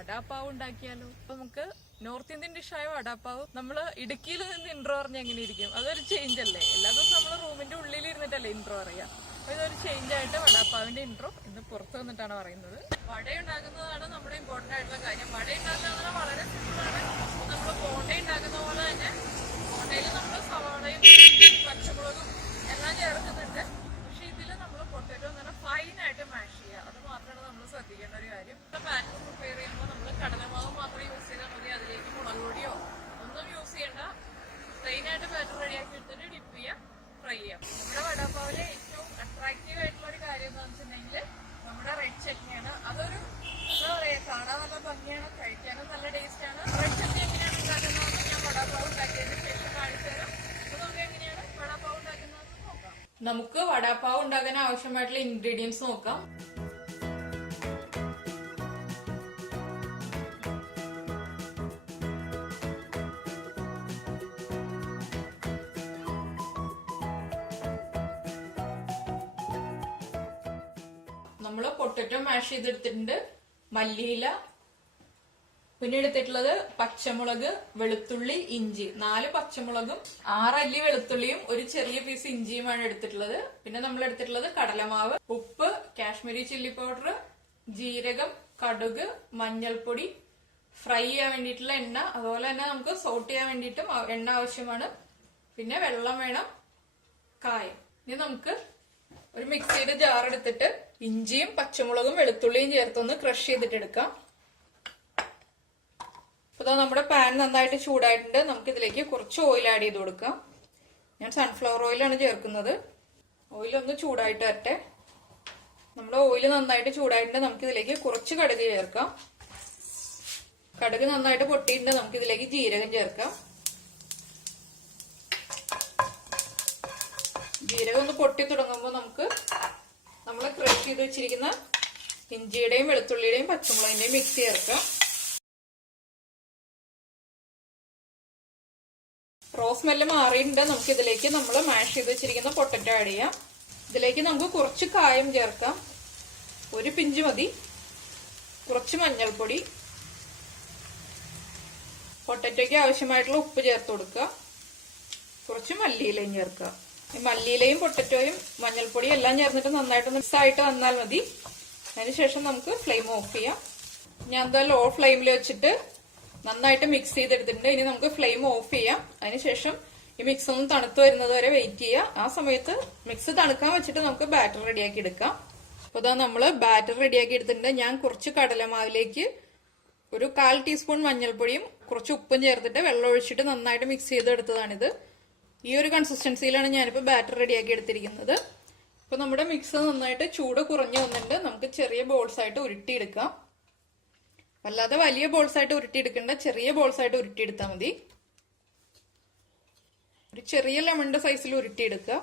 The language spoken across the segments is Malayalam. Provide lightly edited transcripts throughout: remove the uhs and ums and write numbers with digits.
വടാപ്പാവ് ഉണ്ടാക്കിയാലോ? അപ്പൊ നമുക്ക് നോർത്ത് ഇന്ത്യൻ ഡിഷായ വടാപ്പാവ് നമ്മള് ഇടുക്കിയിൽ നിന്ന് ഇൻട്രോ പറഞ്ഞ എങ്ങനെ ഇരിക്കും? അതൊരു ചേഞ്ച് അല്ലേ? എല്ലാ ദിവസവും നമ്മള് റൂമിന്റെ ഉള്ളിൽ ഇരുന്നിട്ടല്ലേ ഇൻട്രോ അറിയാം. അപ്പൊ ഇതൊരു ചേഞ്ച് ആയിട്ട് വടാപ്പാവിന്റെ ഇൻട്രോ ഇന്ന് പുറത്ത് വന്നിട്ടാണ് പറയുന്നത്. വട ഉണ്ടാക്കുന്നതാണ് നമ്മുടെ ഇമ്പോർട്ടന്റ് ആയിട്ടുള്ള കാര്യം. വട ഉണ്ടാക്കുന്നത് വളരെ സിമ്പിളാണ്. നമ്മൾ ബോണ്ട ഉണ്ടാക്കുന്ന പോലെ തന്നെ ബോണ്ടയിൽ നമ്മൾ സവാളയും പച്ചമുളകും എല്ലാം ചേർക്കുന്നുണ്ട്. പക്ഷെ ഇതിൽ നമ്മൾ പൊട്ടറ്റോ എന്ന് പറഞ്ഞാൽ ഫൈനായിട്ട് മാഷ് ചെയ്യുക. അത് മാത്രമാണ് നമ്മൾ ശ്രദ്ധിക്കേണ്ട ഒരു കാര്യം. ബാറ്റർ പ്രിപ്പയർ ചെയ്യുമ്പോൾ നമ്മൾ കടലമാവ് മാത്രം യൂസ് ചെയ്താൽ മതി. അതിലേക്ക് മുളക് പൊടിയോ ഒന്നും യൂസ് ചെയ്യേണ്ട. പ്ലെയിനായിട്ട് ബാറ്റർ റെഡിയാക്കി എടുത്തിട്ട് ഡിപ്പ് ചെയ്യുക, ഫ്രൈ ചെയ്യാം. നമ്മുടെ വടാപ്പാവിലെ ഏറ്റവും അട്രാക്റ്റീവ് ആയിട്ടുള്ള ഒരു കാര്യം എന്താണെന്ന് വെച്ചിട്ടുണ്ടെങ്കിൽ നമ്മുടെ റെഡ് ചട്നിയാണ്. അതൊരു എന്താ പറയുക, കാണാൻ നല്ല ഭംഗിയാണ്, കഴിക്കാനും നല്ല ടേസ്റ്റാണ്. റെഡ് ചട്നി എങ്ങനെയാണ് ഉണ്ടാക്കുന്നതെന്ന് ഞാൻ വടാപ്പാവ് ഉണ്ടാക്കിയതിന് ശേഷം കാണിച്ചു തരാം. അപ്പൊ നമുക്ക് എങ്ങനെയാണ് വടാപ്പാവ് ഉണ്ടാക്കുന്നതെന്ന് നോക്കാം. നമുക്ക് വടാപ്പാവ് ഉണ്ടാക്കാൻ ആവശ്യമായിട്ടുള്ള ഇൻഗ്രീഡിയൻസ് നോക്കാം. നമ്മള് പൊട്ടറ്റോ മാഷ് ചെയ്തെടുത്തിട്ടുണ്ട്, മല്ലിയില, പിന്നെ എടുത്തിട്ടുള്ളത് പച്ചമുളക്, വെളുത്തുള്ളി, ഇഞ്ചി. 4 പച്ചമുളകും 6 അല്ലി വെളുത്തുള്ളിയും ഒരു ചെറിയ പീസ് ഇഞ്ചിയുമാണ് എടുത്തിട്ടുള്ളത്. പിന്നെ നമ്മൾ എടുത്തിട്ടുള്ളത് കടലമാവ്, ഉപ്പ്, കാശ്മീരി ചില്ലി പൗഡർ, ജീരകം, കടുക്, മഞ്ഞൾപ്പൊടി, ഫ്രൈ ചെയ്യാൻ വേണ്ടിയിട്ടുള്ള എണ്ണ, അതുപോലെ തന്നെ നമുക്ക് സോട്ട് ചെയ്യാൻ വേണ്ടിയിട്ടും എണ്ണ ആവശ്യമാണ്. പിന്നെ വെള്ളം വേണം, കായം. ഇനി നമുക്ക് ഒരു മിക്സിയുടെ ജാർ എടുത്തിട്ട് ഇഞ്ചിയും പച്ചമുളകും വെളുത്തുള്ളിയും ചേർത്തൊന്ന് ക്രഷ് ചെയ്തിട്ട് എടുക്കാം. അപ്പൊ നമ്മുടെ പാൻ നന്നായിട്ട് ചൂടായിട്ടുണ്ട്. നമുക്ക് ഇതിലേക്ക് കുറച്ച് ഓയിൽ ആഡ് ചെയ്ത് കൊടുക്കാം. ഞാൻ സൺഫ്ലവർ ഓയിലാണ് ചേർക്കുന്നത്. ഓയിൽ ഒന്ന് ചൂടായിട്ട് വരട്ടെ. നമ്മുടെ ഓയിൽ നന്നായിട്ട് ചൂടായിട്ടുണ്ട്. നമുക്ക് ഇതിലേക്ക് കുറച്ച് കടുക് ചേർക്കാം. കടുക് നന്നായിട്ട് പൊട്ടിയിട്ടുണ്ട്. നമുക്ക് ഇതിലേക്ക് ജീരകം ചേർക്കാം. ജീരകം ഒന്ന് പൊട്ടി തുടങ്ങുമ്പോൾ നമുക്ക് നമ്മൾ ക്രഷ് ചെയ്ത് വെച്ചിരിക്കുന്ന ഇഞ്ചിയുടെയും വെളുത്തുള്ളിയുടെയും പച്ചമുളകിന്റെയും മിക്സ് ചേർക്കാം. റോസ് സ്മെല്ല് മാറിയിട്ടുണ്ട്. നമുക്ക് ഇതിലേക്ക് നമ്മൾ മാഷ് ചെയ്ത് വെച്ചിരിക്കുന്ന പൊട്ടറ്റോ ആഡ് ചെയ്യാം. ഇതിലേക്ക് നമുക്ക് കുറച്ച് കായം ചേർക്കാം, ഒരു പിഞ്ച് മതി. കുറച്ച് മഞ്ഞൾപ്പൊടി, പൊട്ടറ്റോയ്ക്ക് ആവശ്യമായിട്ടുള്ള ഉപ്പ് ചേർത്ത് കൊടുക്കുക. കുറച്ച് മല്ലിയിലയും ചേർക്കുക. മല്ലിയിലയും പൊട്ടറ്റോയും മഞ്ഞൾപ്പൊടിയും എല്ലാം ചേർന്നിട്ട് നന്നായിട്ട് മിക്സ് ആയിട്ട് വന്നാൽ മതി. അതിനുശേഷം നമുക്ക് ഫ്ലെയിം ഓഫ് ചെയ്യാം. ഞാൻ എന്താ ലോ ഫ്ലെയിമിൽ വെച്ചിട്ട് നന്നായിട്ട് മിക്സ് ചെയ്തെടുത്തിട്ടുണ്ട്. ഇനി നമുക്ക് ഫ്ലെയിം ഓഫ് ചെയ്യാം. അതിനുശേഷം ഈ മിക്സ് ഒന്ന് തണുത്ത് വരുന്നത് വരെ വെയിറ്റ് ചെയ്യാം. ആ സമയത്ത് മിക്സ് തണുക്കാൻ വെച്ചിട്ട് നമുക്ക് ബാറ്റർ റെഡിയാക്കി എടുക്കാം. അപ്പൊ ഇതാ നമ്മള് ബാറ്റർ റെഡിയാക്കി എടുത്തിട്ടുണ്ട്. ഞാൻ കുറച്ച് കടലമാവിലേക്ക് ഒരു 1/4 ടീസ്പൂൺ മഞ്ഞൾപ്പൊടിയും കുറച്ച് ഉപ്പും ചേർത്തിട്ട് വെള്ളം ഒഴിച്ചിട്ട് നന്നായിട്ട് മിക്സ് ചെയ്തെടുത്തതാണിത്. ഈ ഒരു കൺസിസ്റ്റൻസിയിലാണ് ഞാനിപ്പോ ബാറ്റർ റെഡിയാക്കി എടുത്തിരിക്കുന്നത്. അപ്പൊ നമ്മുടെ മിക്സ് നന്നായിട്ട് ചൂട് കുറഞ്ഞു വന്നിട്ടുണ്ട്. നമുക്ക് ചെറിയ ബോൾസ് ആയിട്ട് ഉരുട്ടിയെടുക്കാം. അല്ലാതെ വലിയ ബോൾസ് ആയിട്ട് ഉരുട്ടിയെടുക്കേണ്ട, ചെറിയ ബോൾസ് ആയിട്ട് ഉരുട്ടിയെടുത്താൽ മതി. ഒരു ചെറിയ ലെമണിന്റെ സൈസിൽ ഉരുട്ടിയെടുക്കുക.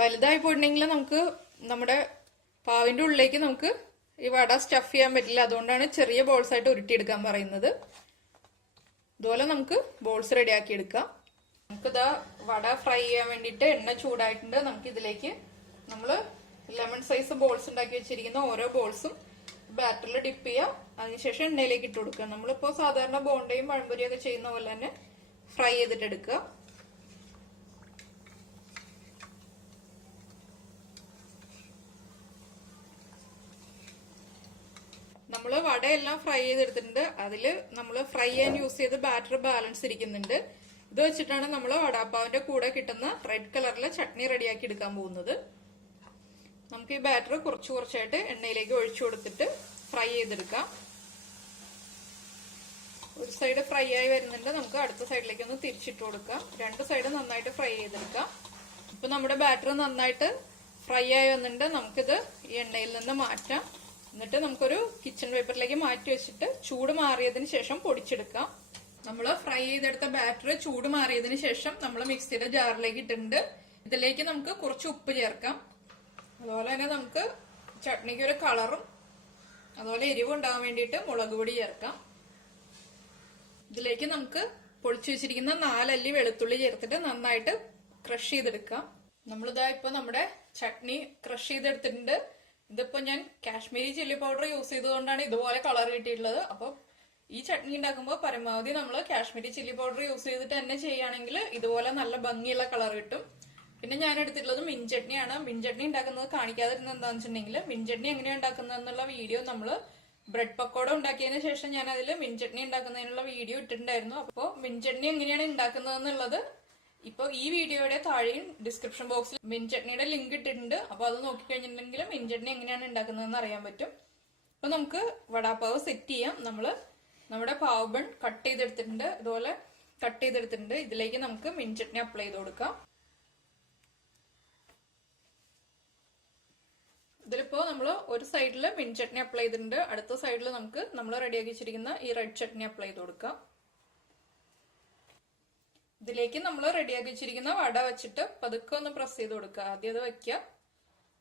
വലുതായി പോയിട്ടുണ്ടെങ്കിൽ നമുക്ക് നമ്മുടെ പാവിന്റെ ഉള്ളിലേക്ക് നമുക്ക് ഈ വട സ്റ്റഫ് ചെയ്യാൻ പറ്റില്ല. അതുകൊണ്ടാണ് ചെറിയ ബോൾസ് ആയിട്ട് ഉരുട്ടിയെടുക്കാൻ പറയുന്നത്. ഇതുപോലെ നമുക്ക് ബോൾസ് റെഡിയാക്കി എടുക്കാം. നമുക്കിതാ വട ഫ്രൈ ചെയ്യാൻ വേണ്ടിയിട്ട് എണ്ണ ചൂടായിട്ടുണ്ട്. നമുക്ക് ഇതിലേക്ക് നമ്മള് ലെമൺ സൈസ് ബോൾസ് ഉണ്ടാക്കി വെച്ചിരിക്കുന്ന ഓരോ ബോൾസും ബാറ്ററിൽ ഡിപ്പ് ചെയ്യാം. അതിനുശേഷം എണ്ണയിലേക്ക് ഇട്ട് കൊടുക്കുക. നമ്മളിപ്പോ സാധാരണ ബോണ്ടയും പഴംപൊരിയും ഒക്കെ ചെയ്യുന്ന പോലെ തന്നെ ഫ്രൈ ചെയ്തിട്ട് എടുക്കുക. നമ്മള് വടയെല്ലാം ഫ്രൈ ചെയ്തെടുത്തിട്ടുണ്ട്. അതില് നമ്മള് ഫ്രൈ ചെയ്യാൻ യൂസ് ചെയ്ത് ബാറ്റർ ബാലൻസ് ഇരിക്കുന്നുണ്ട്. ഇത് വെച്ചിട്ടാണ് നമ്മൾ വടാപ്പാവിന്റെ കൂടെ കിട്ടുന്ന റെഡ് കളറിലെ ചട്നി റെഡിയാക്കി എടുക്കാൻ പോകുന്നത്. നമുക്ക് ഈ ബാറ്റർ കുറച്ച് കുറച്ചായിട്ട് എണ്ണയിലേക്ക് ഒഴിച്ചു കൊടുത്തിട്ട് ഫ്രൈ ചെയ്തെടുക്കാം. ഒരു സൈഡ് ഫ്രൈ ആയി വരുന്നുണ്ട്. നമുക്ക് അടുത്ത സൈഡിലേക്ക് ഒന്ന് തിരിച്ചിട്ട് കൊടുക്കാം. 2 സൈഡ് നന്നായിട്ട് ഫ്രൈ ചെയ്തെടുക്കാം. ഇപ്പൊ നമ്മുടെ ബാറ്റർ നന്നായിട്ട് ഫ്രൈ ആയി വന്നിട്ടുണ്ട്. നമുക്കിത് ഈ എണ്ണയിൽ നിന്ന് മാറ്റാം. എന്നിട്ട് നമുക്കൊരു കിച്ചൺ പേപ്പറിലേക്ക് മാറ്റി വെച്ചിട്ട് ചൂട് മാറിയതിന് ശേഷം പൊടിച്ചെടുക്കാം. നമ്മൾ ഫ്രൈ ചെയ്തെടുത്ത ബാറ്റർ ചൂട് മാറിയതിന് ശേഷം നമ്മൾ മിക്സിയുടെ ജാറിലേക്ക് ഇട്ടിട്ടുണ്ട്. ഇതിലേക്ക് നമുക്ക് കുറച്ച് ഉപ്പ് ചേർക്കാം. അതുപോലെ തന്നെ നമുക്ക് ചട്നിക്ക് ഒരു കളറും അതുപോലെ എരിവും ഉണ്ടാകാൻ വേണ്ടിയിട്ട് മുളക് പൊടി ചേർക്കാം. ഇതിലേക്ക് നമുക്ക് പൊളിച്ചു വെച്ചിരിക്കുന്ന 4 അല്ലി വെളുത്തുള്ളി ചേർത്തിട്ട് നന്നായിട്ട് ക്രഷ് ചെയ്തെടുക്കാം. നമ്മളിതാ ഇപ്പൊ നമ്മുടെ ചട്നി ക്രഷ് ചെയ്തെടുത്തിട്ടുണ്ട്. ഇതിപ്പോ ഞാൻ കാശ്മീരി ചില്ലി പൗഡർ യൂസ് ചെയ്തുകൊണ്ടാണ് ഇതുപോലെ കളർ കിട്ടിയിട്ടുള്ളത്. അപ്പൊ ഈ ചട്നി ഉണ്ടാക്കുമ്പോൾ പരമാവധി നമ്മൾ കാശ്മീരി ചില്ലി പൗഡർ യൂസ് ചെയ്തിട്ട് തന്നെ ചെയ്യുകയാണെങ്കിൽ ഇതുപോലെ നല്ല ഭംഗിയുള്ള കളർ കിട്ടും. പിന്നെ ഞാൻ എടുത്തിട്ടുള്ളത് മിൻചട്നിയാണ്. മിൻചട്നി ഉണ്ടാക്കുന്നത് കാണിക്കാതിരുന്നത് എന്താണെന്ന് വെച്ചിട്ടുണ്ടെങ്കിൽ മിൻചട്നി എങ്ങനെയാണ് ഉണ്ടാക്കുന്നത് എന്നുള്ള വീഡിയോ നമ്മൾ ബ്രെഡ് പക്കോട ഉണ്ടാക്കിയതിന് ശേഷം ഞാൻ അതിൽ മിൻചട്നി ഉണ്ടാക്കുന്നതിനുള്ള വീഡിയോ ഇട്ടിട്ടുണ്ടായിരുന്നു. അപ്പോൾ മിൻചട്നി എങ്ങനെയാണ് ഉണ്ടാക്കുന്നത് എന്നുള്ളത് ഇപ്പൊ ഈ വീഡിയോയുടെ താഴെയും ഡിസ്ക്രിപ്ഷൻ ബോക്സിൽ മിൻചട്നിയുടെ ലിങ്ക് ഇട്ടിട്ടുണ്ട്. അപ്പൊ അത് നോക്കിക്കഴിഞ്ഞിട്ടുണ്ടെങ്കിൽ മിൻചട്നി എങ്ങനെയാണ് ഉണ്ടാക്കുന്നതെന്ന് അറിയാൻ പറ്റും. അപ്പൊ നമുക്ക് വടാപ്പാവ് സെറ്റ് ചെയ്യാം. നമ്മുടെ പാവ് ബൺ കട്ട് ചെയ്തെടുത്തിട്ടുണ്ട്. ഇതുപോലെ കട്ട് ചെയ്തെടുത്തിട്ടുണ്ട്. ഇതിലേക്ക് നമുക്ക് മിൻചട്നി അപ്ലൈ ചെയ്ത് കൊടുക്കാം. ഇതിലിപ്പോ നമ്മൾ ഒരു സൈഡിൽ മിൻചട്നി അപ്ലൈ ചെയ്തിട്ടുണ്ട്. അടുത്ത സൈഡിൽ നമുക്ക് നമ്മൾ റെഡിയാക്കി വെച്ചിരിക്കുന്ന ഈ റെഡ് ചട്നി അപ്ലൈ ചെയ്ത് കൊടുക്കാം. ഇതിലേക്ക് നമ്മൾ റെഡിയാക്കി വെച്ചിരിക്കുന്ന വട വെച്ചിട്ട് പതുക്കെ ഒന്ന് പ്രസ് ചെയ്ത് കൊടുക്കുക. ആദ്യം അത് വെക്കുക.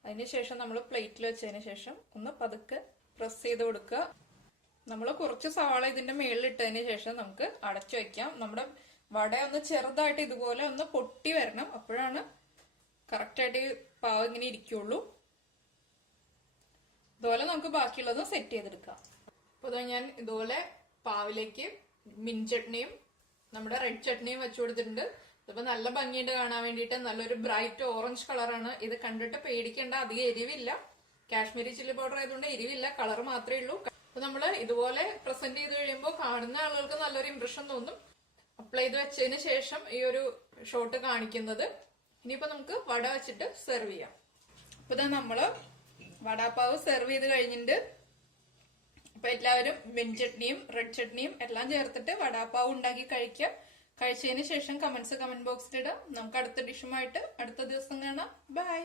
അതിനുശേഷം നമ്മൾ പ്ലേറ്റിൽ വെച്ചതിന് ശേഷം ഒന്ന് പതുക്കെ പ്രസ് ചെയ്ത് കൊടുക്കുക. നമ്മൾ കുറച്ച് സവാള ഇതിന്റെ മേളിൽ ഇട്ടതിന് ശേഷം നമുക്ക് അടച്ചു വെക്കാം. നമ്മുടെ വട ഒന്ന് ചെറുതായിട്ട് ഇതുപോലെ ഒന്ന് പൊട്ടി വരണം. അപ്പോഴാണ് കറക്റ്റായിട്ട് പാവ് ഇങ്ങനെ ഇരിക്കുള്ളൂ. ഇതുപോലെ നമുക്ക് ബാക്കിയുള്ളത് സെറ്റ് ചെയ്തെടുക്കാം. അപ്പൊ ഞാൻ ഇതുപോലെ പാവിലേക്ക് മിൻചട്നിയും നമ്മുടെ റെഡ് ചട്നിയും വെച്ചു കൊടുത്തിട്ടുണ്ട്. ഇതിപ്പോ നല്ല ഭംഗിയുണ്ട് കാണാൻ വേണ്ടിയിട്ട്. നല്ലൊരു ബ്രൈറ്റ് ഓറഞ്ച് കളറാണ്. ഇത് കണ്ടിട്ട് പേടിക്കേണ്ട, അധികം എരിവില്ല. കാശ്മീരി ചില്ലി പൗഡർ ആയതുകൊണ്ട് എരിവില്ല, കളർ മാത്രമേ ഉള്ളൂ. അപ്പൊ നമ്മള് ഇതുപോലെ പ്രസന്റ് ചെയ്ത് കഴിയുമ്പോൾ കാണുന്ന ആളുകൾക്ക് നല്ലൊരു ഇംപ്രഷൻ തോന്നും. അപ്ലൈ ചെയ്ത് വെച്ചതിന് ശേഷം ഈ ഒരു ഷോട്ട് കാണിക്കുന്നത്. ഇനിയിപ്പോ നമുക്ക് വട വെച്ചിട്ട് സെർവ് ചെയ്യാം. അപ്പൊ ഇതാ നമ്മള് വടാപ്പാവ് സെർവ് ചെയ്ത് കഴിഞ്ഞിട്ട് അപ്പൊ എല്ലാവരും മിൻചട്നിയും റെഡ് ചട്നിയും എല്ലാം ചേർത്തിട്ട് വടാപ്പാവ് ഉണ്ടാക്കി കഴിക്കാം. കഴിച്ചതിന് ശേഷം കമന്റ് ബോക്സിൽ ഇടാം. നമുക്ക് അടുത്ത ഡിഷുമായിട്ട് അടുത്ത ദിവസം കാണാം. ബൈ.